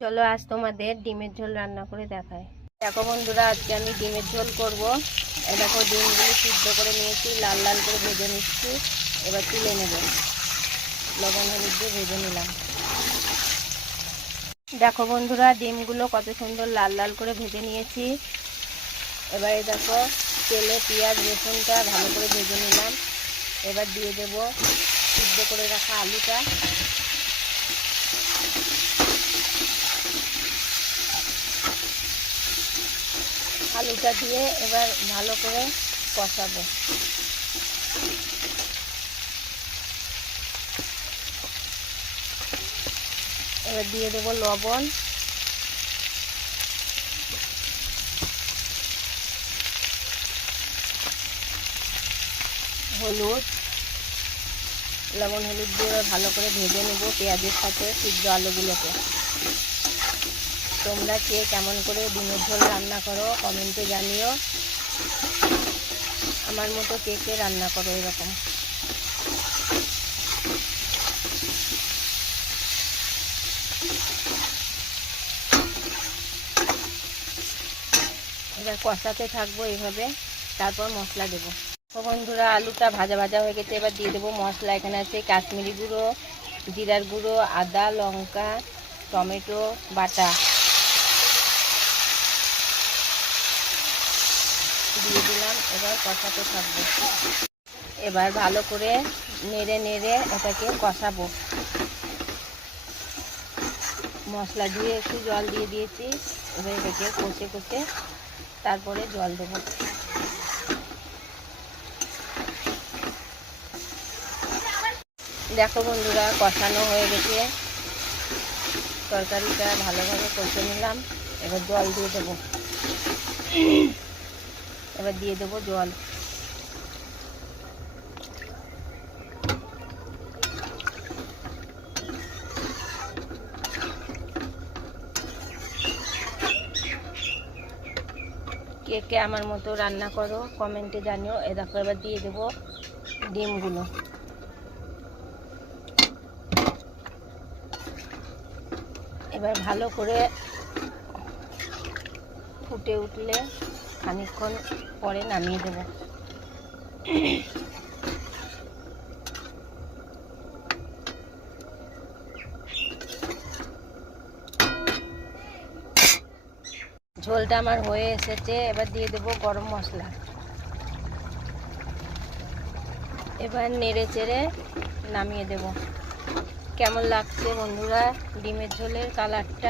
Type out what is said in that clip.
চলো আজ তোমাদের ডিমের ঝোল রান্না করে দেখাই। দেখো বন্ধুরা, আজকে আমি ডিমের ঝোল করব। এই দেখো, ডিমগুলো সিদ্ধ করে নিয়েছি, লাল লাল করে ভেজে নিচ্ছি। এবার তুলে নেব, লবণ হলুদ দিয়ে ভেজে নিলাম। দেখো বন্ধুরা, ডিমগুলো কত সুন্দর লাল লাল করে ভেজে নিয়েছি। এবারে দেখো, তেলে পেঁয়াজ রসুনটা ভালো করে ভেজে নিলাম। এবার দিয়ে দেব সিদ্ধ করে রাখা আলুটা। আলুটা দিয়ে এবার ভালো করে কষাবো। এবার দিয়ে দেবো লবণ, হলুদ, লবণ হলুদ দিয়ে ভালো করে ভেজে নেব পেঁয়াজের সাথে সিদ্ধ আলুগুলোকে। তোমরা কে কেমন করে ডিমের ঝোল রান্না করো কমেন্টে জানিও। আমার মতো কে কে রান্না করো এরকম। এবার কষাতে থাকবো এইভাবে, তারপর মশলা দেবো। তো বন্ধুরা, আলুটা ভাজা ভাজা হয়ে গেছে। এবার দিয়ে দেবো মশলা। এখানে আছে কাশ্মীরি গুঁড়ো, জিরার গুঁড়ো, আদা, লঙ্কা, টমেটো বাটা দিয়ে দিলাম। এবার কষাতে থাকবো। এবার ভালো করে নেড়ে নেড়ে এটাকে কষাবো। মশলা দিয়ে একটু জল দিয়ে দিয়েছি। এবার এটাকে কষে কষে তারপরে জল দেব। দেখো বন্ধুরা, কষানো হয়ে গেছে। তরকারিটা ভালোভাবে কষে নিলাম। এবার জল দিয়ে দেবো। এবার দিয়ে দেবো জল। কে কে আমার মতো রান্না করো কমেন্টে জানিও। এ দেখো, এবার দিয়ে দেবো ডিমগুলো। এবার ভালো করে ফুটে উঠলে খানিকক্ষণ পরে নামিয়ে দেবো। ঝোলটা আমার হয়ে এসেছে। এবার দিয়ে দেবো গরম মশলা। এবার নেড়ে চেড়ে নামিয়ে দেব। কেমন লাগছে বন্ধুরা ডিমের ঝোলের কালারটা?